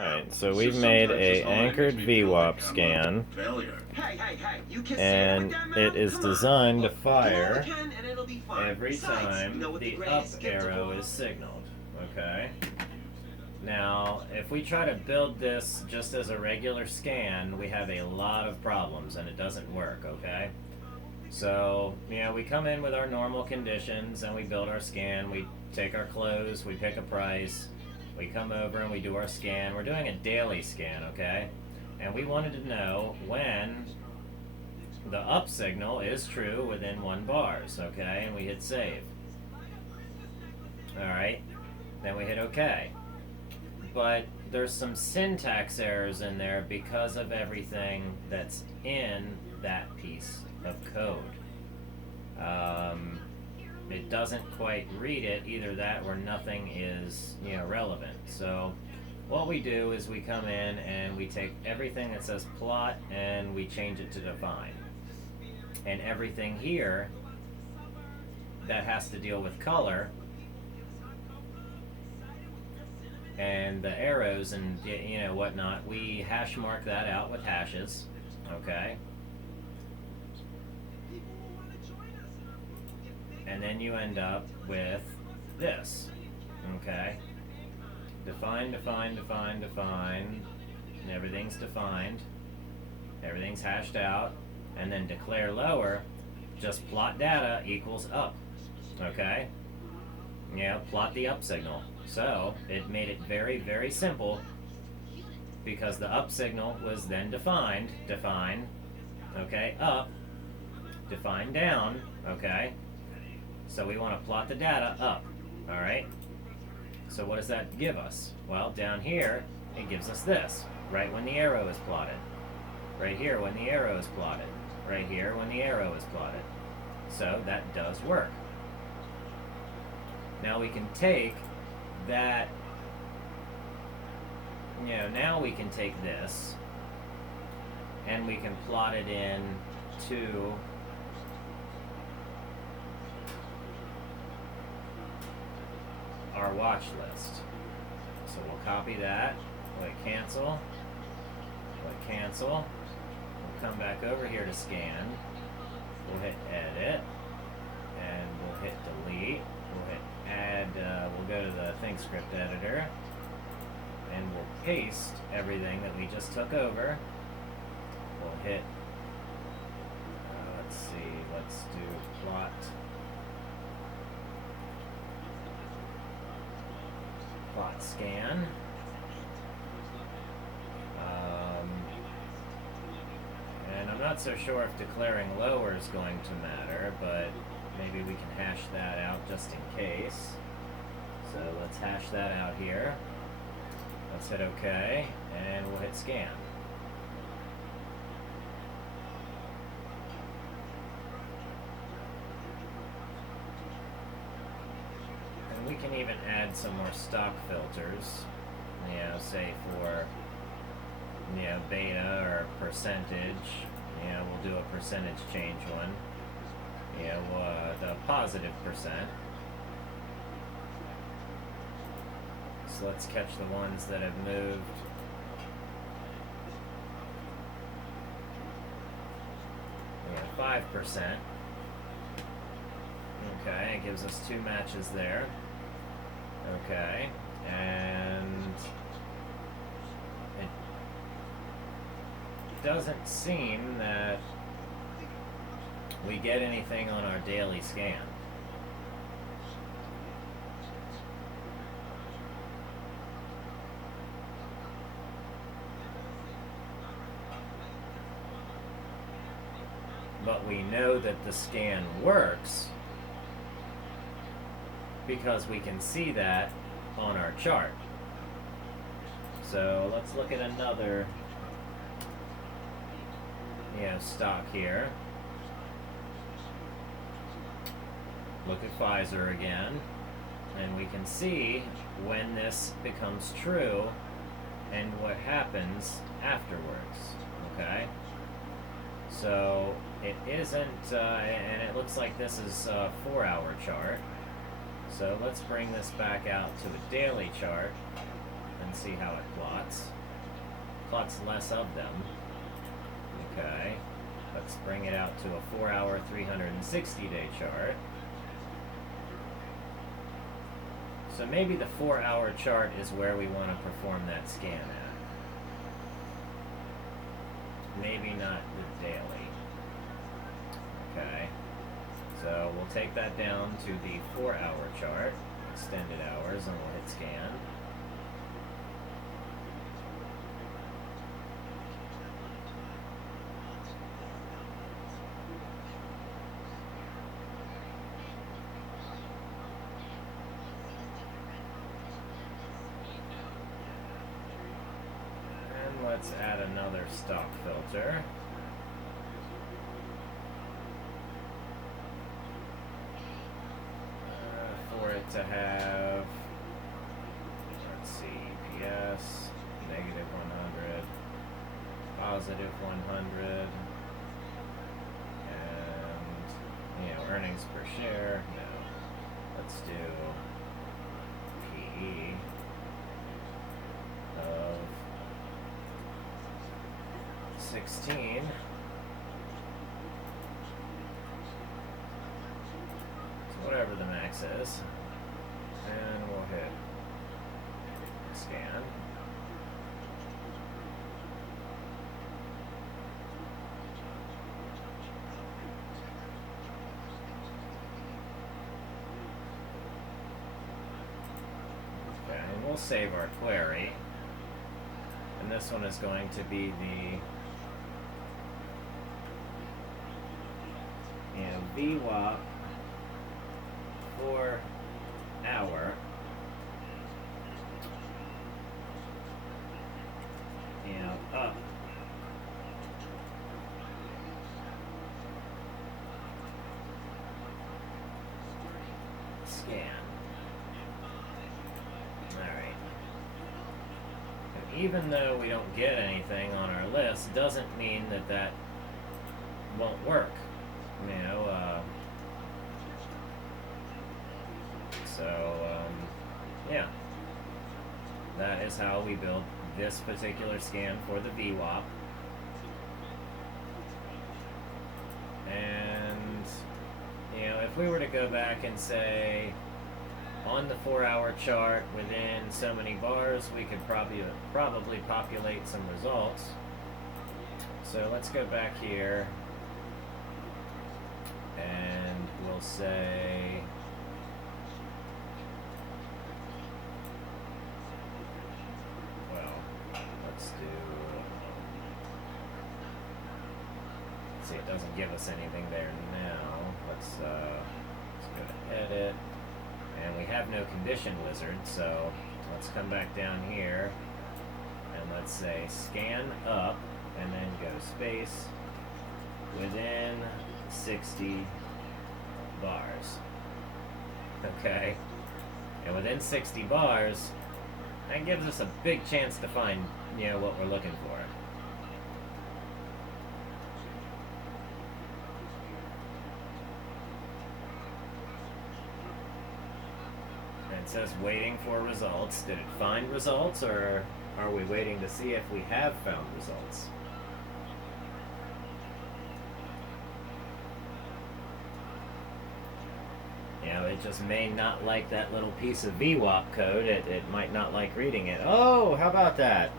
Alright, so we've made a anchored VWAP scan, and it is designed to fire every time the up arrow is signaled, okay? Now, if we try to build this just as a regular scan, we have a lot of problems and it doesn't work, okay? So, we come in with our normal conditions and we build our scan, we take our close, we pick a price, we come over and we do our scan. We're doing a daily scan, okay? And we wanted to know when the up signal is true within 1 bars, okay? And we hit save. Alright, then we hit OK. But there's some syntax errors in there because of everything that's in that piece of code. It doesn't quite read it, either that or nothing is relevant. So what we do is we come in and we take everything that says plot and we change it to define. And everything here that has to deal with color and the arrows and whatnot, we hash mark that out with hashes, okay? And then you end up with this, okay? Define, define, define, define, and everything's defined, everything's hashed out, and then declare lower, just plot data equals up, okay? Plot the up signal. So it made it very, very simple because the up signal was then defined, define, okay, up, define down, okay? So we want to plot the data up, alright? So what does that give us? Well, down here, it gives us this, right when the arrow is plotted. Right here when the arrow is plotted. Right here when the arrow is plotted. So that does work. Now we can take that, now we can take this and we can plot it in to our watch list. So we'll copy that, we'll hit cancel, we'll hit cancel, we'll come back over here to scan, we'll hit edit, and we'll hit delete, we'll hit add, we'll go to the Thinkorswim editor, and we'll paste everything that we just took over. We'll hit, let's see, let's do plot scan. And I'm not so sure if declaring lower is going to matter, but maybe we can hash that out just in case. So let's hash that out here. Let's hit OK, and we'll hit scan. And we can even add some more stock filters, say for beta or percentage. We'll do a percentage change one. The positive percent. So let's catch the ones that have moved. Yeah, 5%. Okay, it gives us 2 matches there. Okay, and it doesn't seem that we get anything on our daily scan. But we know that the scan works because we can see that on our chart. So let's look at another stock here. Look at Pfizer again, and we can see when this becomes true and what happens afterwards, okay? So it isn't, and it looks like this is a 4-hour chart. So let's bring this back out to a daily chart and see how it plots. lots less of them. Okay, let's bring it out to a 4-hour, 360-day chart. So maybe the 4-hour chart is where we want to perform that scan at. Maybe not the daily. Okay, so we'll take that down to the 4-hour chart, extended hours, and we'll hit scan. Let's add another stock filter. For it to have, let's see, EPS, negative 100, positive 100, and, earnings per share. No. Let's do PE of 16. So whatever the max is. And we'll hit scan. Okay, and we'll save our query. And this one is going to be the VWAP 4-hour up scan. Alright. And even though we don't get anything on our list, doesn't mean that that won't work. Yeah, that is how we build this particular scan for the VWAP. And, if we were to go back and say, on the 4-hour chart, within so many bars, we could probably populate some results. So let's go back here, and we'll say, it doesn't give us anything there now. Let's go to edit, and we have no condition wizard, so let's come back down here and let's say scan up and then go space within 60 bars. Okay, and within 60 bars, that gives us a big chance to find what we're looking for. It says waiting for results. Did it find results, or are we waiting to see if we have found results? It just may not like that little piece of VWAP code. It might not like reading it. Oh, how about that?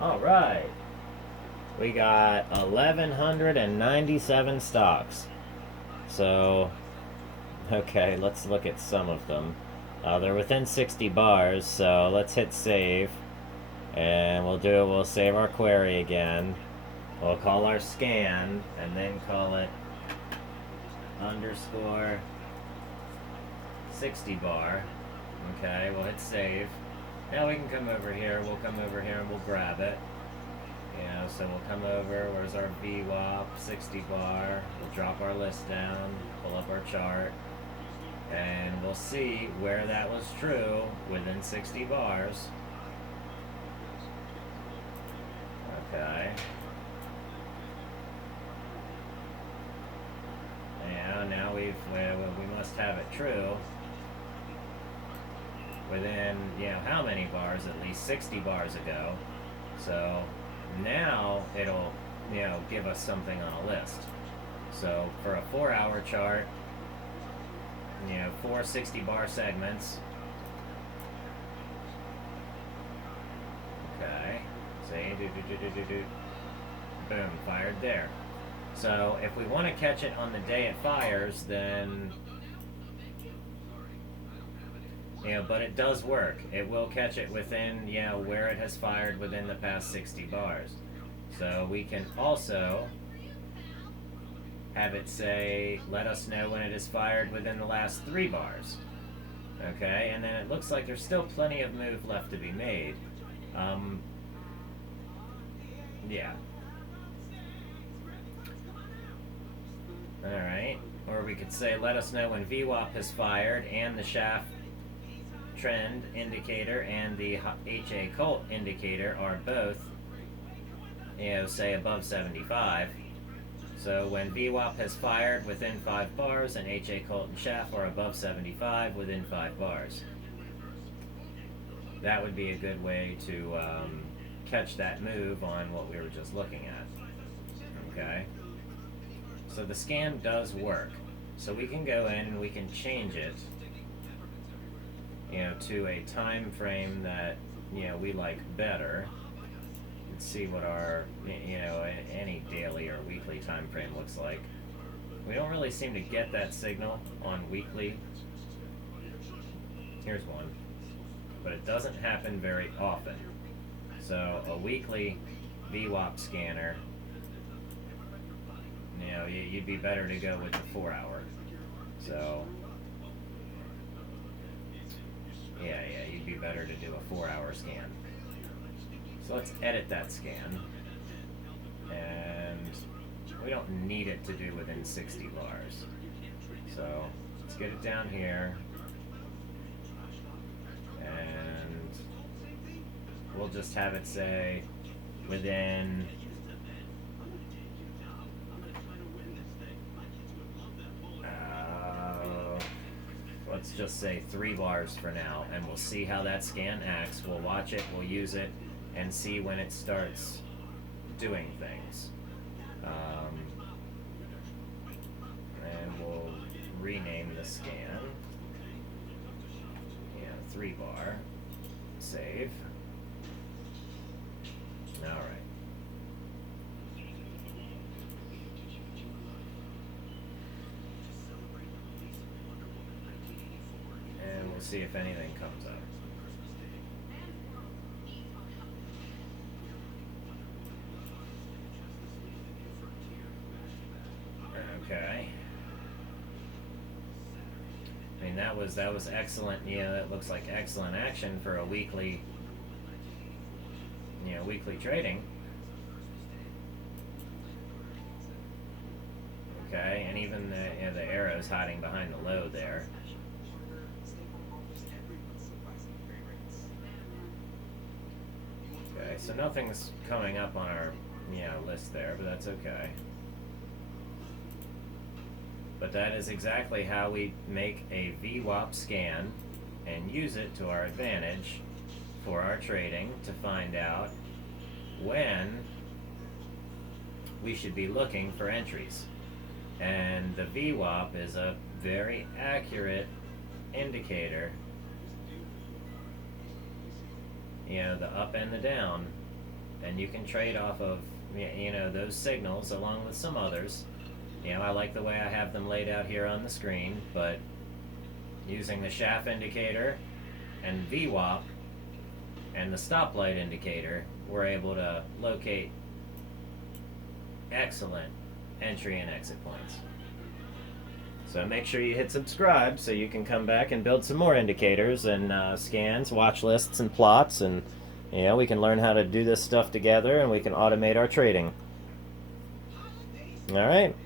All right. We got 1,197 stocks. So, okay, let's look at some of them. They're within 60 bars, so let's hit save. And we'll save our query again. We'll call our scan, and then call it _ 60 bar. Okay, we'll hit save. Now we can come over here. We'll come over here and we'll grab it. So we'll come over. Where's our VWAP 60 bar? We'll drop our list down, pull up our chart, and we'll see where that was true within 60 bars. Okay. Now we must have it true within, how many bars? At least 60 bars ago. So now it'll, give us something on a list. So for a 4-hour chart, 4 60-bar segments. Okay, see, boom, fired there. So if we want to catch it on the day it fires, then, but it does work. It will catch it within, where it has fired within the past 60 bars. So we can also have it say, let us know when it is fired within the last 3 bars. Okay, and then it looks like there's still plenty of move left to be made. Yeah. Alright, or we could say, let us know when VWAP has fired and the shaft trend indicator and the HA Colt indicator are both, say above 75. So when VWAP has fired within 5 bars and HA Colt and shaft are above 75 within 5 bars. That would be a good way to catch that move on what we were just looking at. Okay? So the scan does work. So we can go in and we can change it, to a time frame that, we like better. Let's see what our, any daily or weekly time frame looks like. We don't really seem to get that signal on weekly. Here's one. But it doesn't happen very often. So a weekly VWAP scanner, you'd be better to go with the 4-hour. So, yeah, you'd be better to do a 4-hour scan. So let's edit that scan. And we don't need it to do within 60 bars. So let's get it down here. And we'll just have it say within let's just say 3 bars for now, and we'll see how that scan acts. We'll watch it, we'll use it, and see when it starts doing things. And we'll rename the scan. 3 bar. Save. Alright. And we'll see if anything comes up. Okay. I mean, that was excellent. That looks like excellent action for a weekly, weekly trading. Okay, and even the arrows hiding behind the low there. Okay, so nothing's coming up on our list there, but that's okay. But that is exactly how we make a VWAP scan and use it to our advantage for our trading to find out when we should be looking for entries. And the VWAP is a very accurate indicator, the up and the down, and you can trade off of those signals along with some others. I like the way I have them laid out here on the screen, but using the shaft indicator and VWAP and the stoplight indicator, we're able to locate excellent entry and exit points. So make sure you hit subscribe so you can come back and build some more indicators and scans, watch lists, and plots, and we can learn how to do this stuff together, and we can automate our trading. All right.